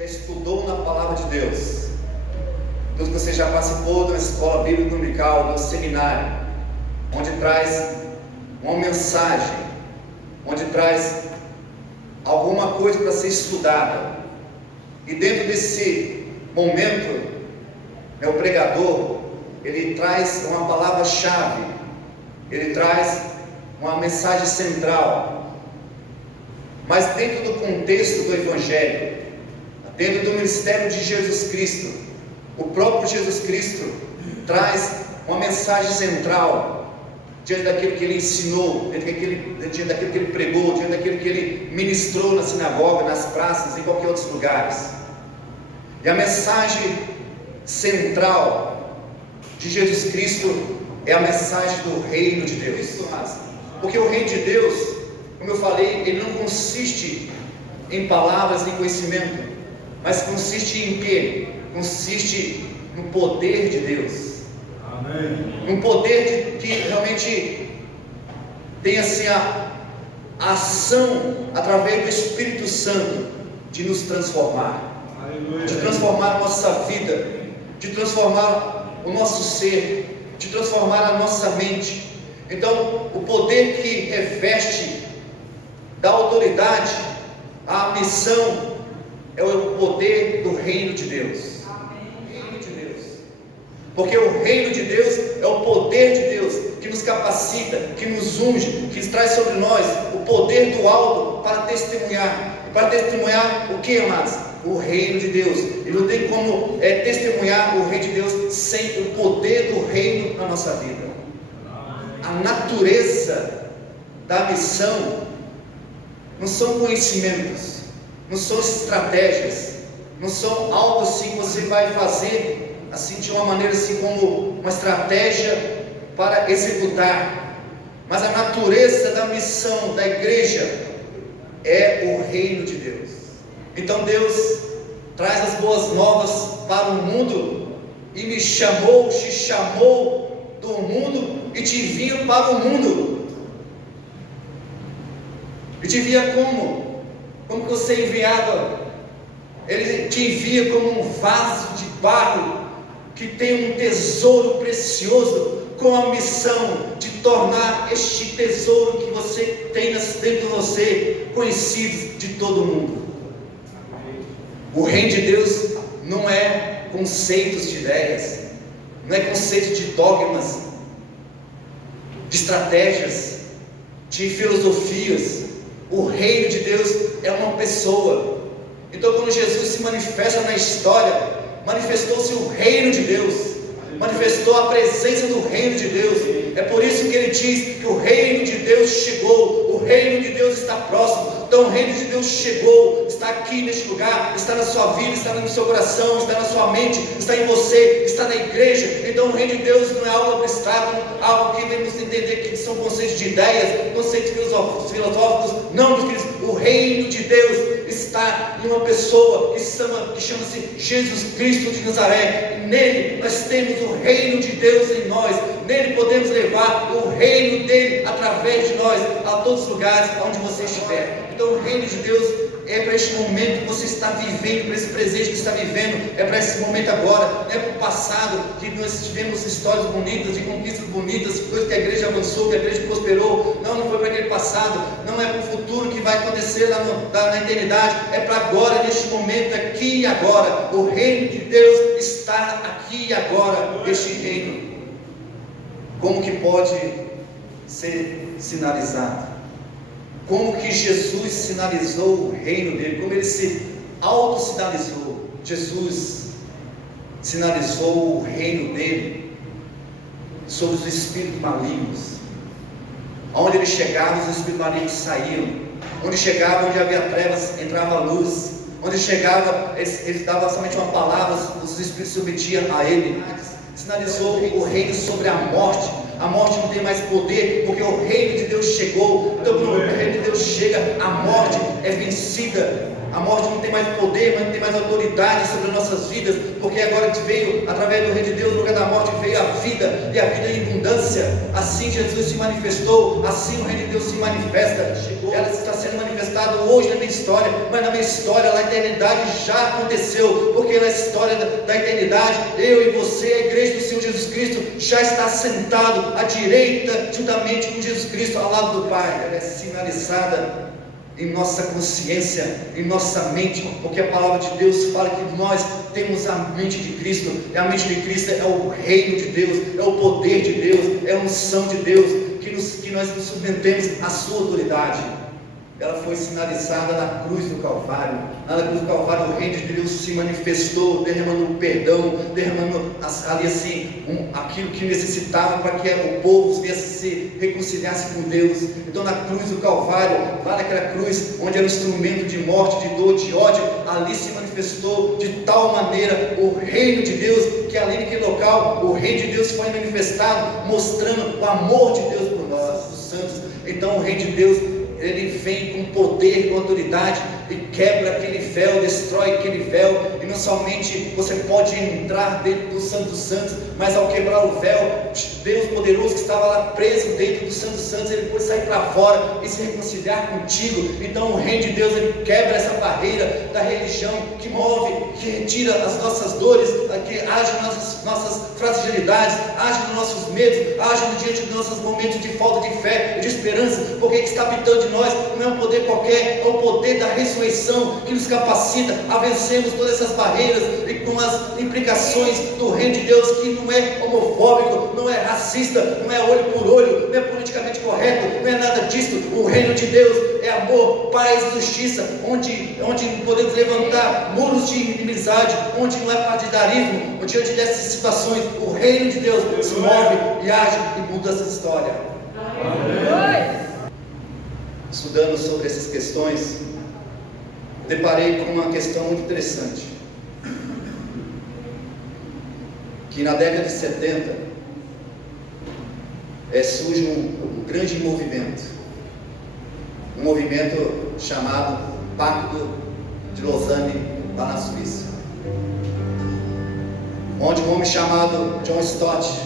já estudou na palavra de Deus, tudo que você já participou de uma escola bíblica dominical, de um seminário, onde traz uma mensagem, onde traz alguma coisa para ser estudada, e dentro desse momento, o pregador, ele traz uma palavra-chave, ele traz uma mensagem central, mas dentro do contexto do Evangelho, dentro do ministério de Jesus Cristo, o próprio Jesus Cristo traz uma mensagem central, diante daquilo que ele ensinou, diante daquilo que ele pregou, diante daquilo que ele ministrou na sinagoga, nas praças, em qualquer outros lugares. E a mensagem central de Jesus Cristo é a mensagem do reino de Deus. Porque o reino de Deus, como eu falei, ele não consiste em palavras, em conhecimento, mas consiste em quê? Consiste no poder de Deus. Amém. Um poder que realmente tem assim a ação através do Espírito Santo de nos transformar. Aleluia. De transformar a nossa vida, de transformar o nosso ser, de transformar a nossa mente. Então, o poder que reveste da autoridade à missão é o poder do reino de Deus. Reino de Deus. Porque o reino de Deus é o poder de Deus que nos capacita, que nos unge, que traz sobre nós o poder do alto para testemunhar. Para testemunhar o que, amados? O reino de Deus. E não tem como testemunhar o reino de Deus sem o poder do reino na nossa vida. A natureza da missão não são conhecimentos, não são estratégias, não são algo assim que você vai fazer assim de uma maneira assim como uma estratégia para executar, mas a natureza da missão da igreja é o reino de Deus. Então Deus traz as boas novas para o mundo e te chamou do mundo e te envia para o mundo. E te envia como? Como que você é enviado? Ele te envia como um vaso de barro que tem um tesouro precioso, com a missão de tornar este tesouro que você tem dentro de você conhecido de todo mundo. O reino de Deus não é conceitos de ideias, não é conceito de dogmas, de estratégias, de filosofias. O reino de Deus é uma pessoa. Então, quando Jesus se manifesta na história, manifestou-se o reino de Deus, manifestou a presença do reino de Deus. É por isso que ele diz que o reino de Deus chegou, o reino de Deus está próximo. Então o reino de Deus chegou, está aqui neste lugar, está na sua vida, está no seu coração, está na sua mente, está em você, está na igreja. Então o reino de Deus não é algo abstrato, algo que devemos entender que são conceitos de ideias, conceitos filosóficos. Não, meus queridos, o reino de Deus está em uma pessoa que chama-se Jesus Cristo de Nazaré. E nele nós temos o reino de Deus em nós, nele podemos levar o reino dele através de nós a todos os lugares onde você estiver. Então o reino de Deus é para este momento que você está vivendo, para esse presente que está vivendo, é para esse momento agora, não é para o passado, que nós tivemos histórias bonitas, de conquistas bonitas, coisas que a igreja avançou, que a igreja prosperou. Não foi para aquele passado, não é para o futuro que vai acontecer lá na eternidade, é para agora, neste momento, aqui e agora. O reino de Deus está aqui e agora, este reino. Como que pode ser sinalizado? Como que Jesus sinalizou o reino dele, como ele se auto-sinalizou. Jesus sinalizou o reino dele sobre os espíritos malignos. Onde ele chegava, os espíritos malignos saíam. Onde chegava, onde havia trevas, entrava a luz. Onde chegava, ele dava somente uma palavra, os espíritos se submetiam a ele. Sinalizou o reino sobre a morte. A morte não tem mais poder, porque o reino de Deus chegou. Então quando o reino de Deus chega, a morte é vencida. A morte não tem mais poder, mas não tem mais autoridade sobre as nossas vidas, porque agora que veio, através do reino de Deus, no lugar da morte veio a vida, e a vida em abundância. Assim Jesus se manifestou, assim o reino de Deus se manifesta. Ela está sendo manifestada manifestado hoje na minha história, mas na minha história, na eternidade já aconteceu, porque na história da eternidade, eu e você, a igreja do Senhor Jesus Cristo, já está sentado à direita, juntamente com Jesus Cristo, ao lado do Pai. Ela é sinalizada em nossa consciência, em nossa mente, porque a palavra de Deus fala que nós temos a mente de Cristo, e a mente de Cristo é o reino de Deus, é o poder de Deus, é a unção de Deus, que nós nos submetemos à sua autoridade. Ela foi sinalizada na cruz do Calvário. Na cruz do Calvário, o reino de Deus se manifestou, derramando perdão, derramando ali assim, aquilo que necessitava para que o povo se reconciliasse com Deus. Então, na cruz do Calvário, lá naquela cruz, onde era um instrumento de morte, de dor, de ódio, ali se manifestou de tal maneira o reino de Deus, que ali naquele local, o reino de Deus foi manifestado, mostrando o amor de Deus por nós, os santos. Então, o reino de Deus, ele vem com poder, com autoridade, e quebra aquele véu, destrói aquele véu. E não somente você pode entrar dentro do Santo dos Santos, mas ao quebrar o véu, Deus poderoso que estava lá preso dentro do Santo dos Santos, ele pode sair para fora e se reconciliar contigo. Então o reino de Deus, ele quebra essa barreira da religião que move, que retira as nossas dores, que age nas nossas fragilidades, age nos nossos medos, age diante dos nossos momentos de falta de fé e de esperança, porque que está habitando de nós não é um poder qualquer, é o poder da ressurreição que nos capacita a vencermos todas essas barreiras e com as implicações do reino de Deus, que não é homofóbico, não é racista, não é olho por olho, não é politicamente correto, não é nada disso. O reino de Deus é amor, paz e justiça, onde podemos levantar muros de inimizade, onde não é partidarismo, onde diante dessas situações o reino de Deus se move e age e muda essa história. Estudando sobre essas questões, deparei com uma questão muito interessante, que na década de 70 surge um grande movimento, um movimento chamado Pacto de Lausanne, lá na Suíça, onde um homem chamado John Stott,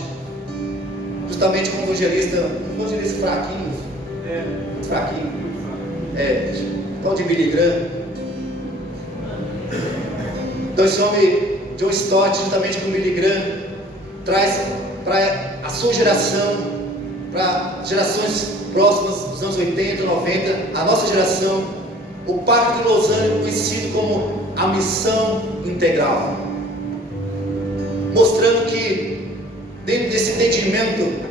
justamente como evangelista fraquinho, tal de Billy Graham. Então esse homem, John Stott, juntamente com Billy Graham, traz para a sua geração, para gerações próximas dos anos 80, 90, a nossa geração, o Pacto de Lausanne, conhecido como a missão integral, mostrando que dentro desse entendimento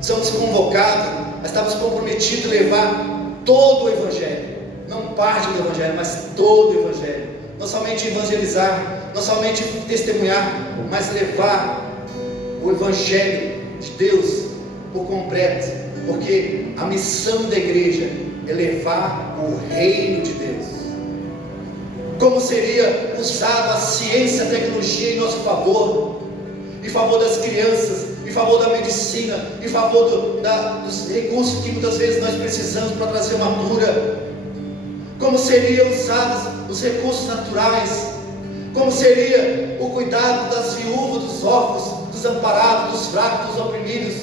somos convocados, mas estamos comprometidos a levar todo o Evangelho, não parte do Evangelho, mas todo o Evangelho. Não somente evangelizar, não somente testemunhar, mas levar o Evangelho de Deus por completo, porque a missão da igreja é levar o reino de Deus. Como seria usada a ciência e a tecnologia em nosso favor, em favor das crianças, em favor da medicina, em favor dos recursos que muitas vezes nós precisamos para trazer uma cura. Como seriam usados os recursos naturais, como seria o cuidado das viúvas, dos órfãos, dos amparados, dos fracos, dos oprimidos,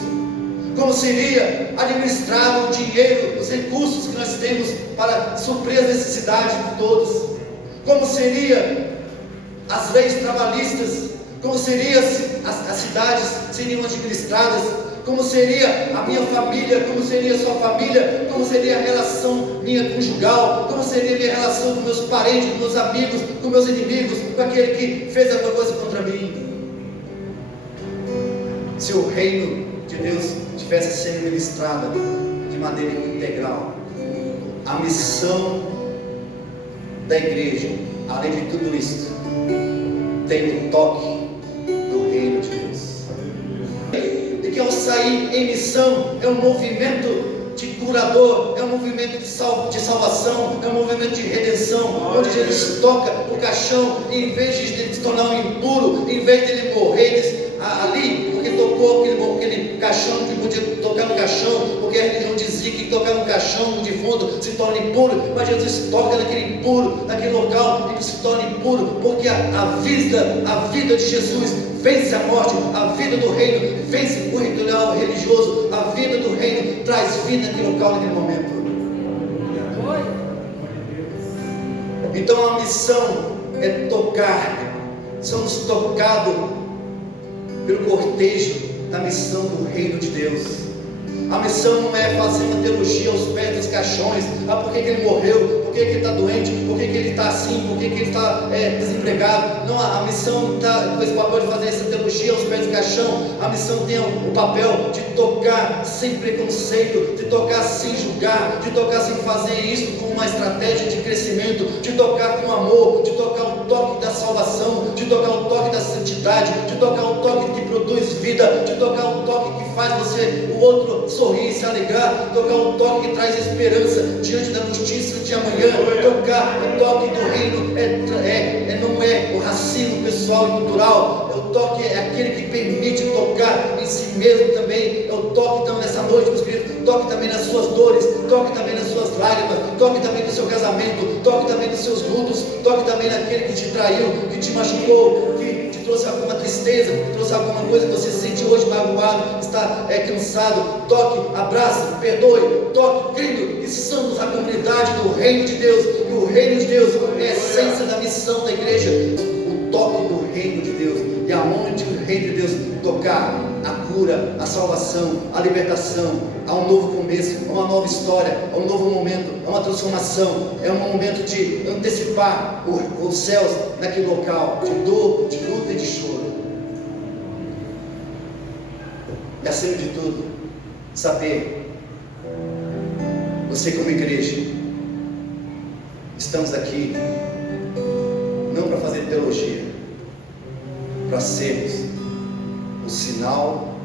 como seria administrado o dinheiro, os recursos que nós temos para suprir as necessidades de todos, como seria as leis trabalhistas, como seriam as cidades seriam administradas, como seria a minha família, como seria a sua família, como seria a relação minha conjugal, como seria a minha relação com meus parentes, com meus amigos, com meus inimigos, com aquele que fez alguma coisa contra mim. Se o reino de Deus estivesse sendo ministrado de maneira integral, a missão da igreja, além de tudo isso, tem o toque do reino de Deus. E que ao sair em missão é um movimento de curador, é um movimento de salvação, é um movimento de redenção, onde Jesus toca o caixão, e em vez de ele se tornar um impuro, em vez de ele morrer ali, porque tocou aquele caixão, que podia tocar no caixão, porque a religião dizia que tocar no caixão, no defunto, se torna impuro, mas Jesus toca naquele impuro, naquele local, e se torna impuro, porque a vida de Jesus vence a morte, a vida do reino vence o ritual religioso, a vida do reino traz vida naquele local, naquele momento. Então a missão é tocar. Somos tocados pelo cortejo da missão do reino de Deus. A missão não é fazer uma teologia aos pés dos caixões. Por que ele morreu? Por que ele está doente? Por que ele está assim? Por que ele está desempregado? Não, a missão não está com esse papel de fazer essa teologia aos pés do caixão. A missão tem o papel de tocar sem preconceito, de tocar sem julgar, de tocar sem fazer isso com uma estratégia de crescimento, de tocar com amor, de tocar o toque da salvação, de tocar o toque da santidade, de tocar o toque que produz vida, de tocar o toque que faz o outro sorrir, se alegrar, tocar o toque que traz esperança diante da justiça de amanhã, tocar o toque do reino, não é o racismo pessoal e cultural, o toque é aquele que permite tocar em si mesmo também, é o toque então nessa noite, meus queridos, toque também nas suas dores, toque também nas suas lágrimas, toque também no seu casamento, toque também nos seus lutos, toque também naquele que te traiu, que te machucou, que te trouxe alguma tristeza, que trouxe alguma coisa que você se sente hoje magoado, está cansado, toque, abraça, perdoe, toque, querido, e somos a comunidade do reino de Deus, e o reino de Deus é a essência da missão da igreja, o toque do reino de Deus, e aonde o reino de Deus tocar, a cura, a salvação, a libertação, há um novo começo, há uma nova história, há um novo momento, há uma transformação, é um momento de antecipar os céus naquele local, de dor, de luta e de choro. E acima de tudo, saber, você como igreja, estamos aqui, não para fazer teologia, para sermos o sinal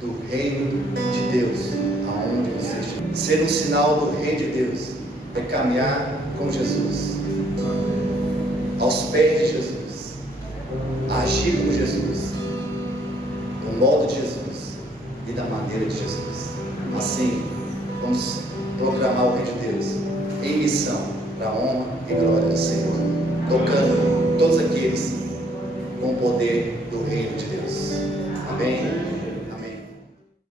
do reino de Deus, aonde você estiver. Ser um sinal do reino de Deus, é caminhar com Jesus, aos pés de Jesus, agir como Jesus, no modo de Jesus e da maneira de Jesus. Assim, vamos proclamar o reino de Deus em missão, para a honra e glória do Senhor, tocando todos aqueles com o poder do reino de Deus. Amém?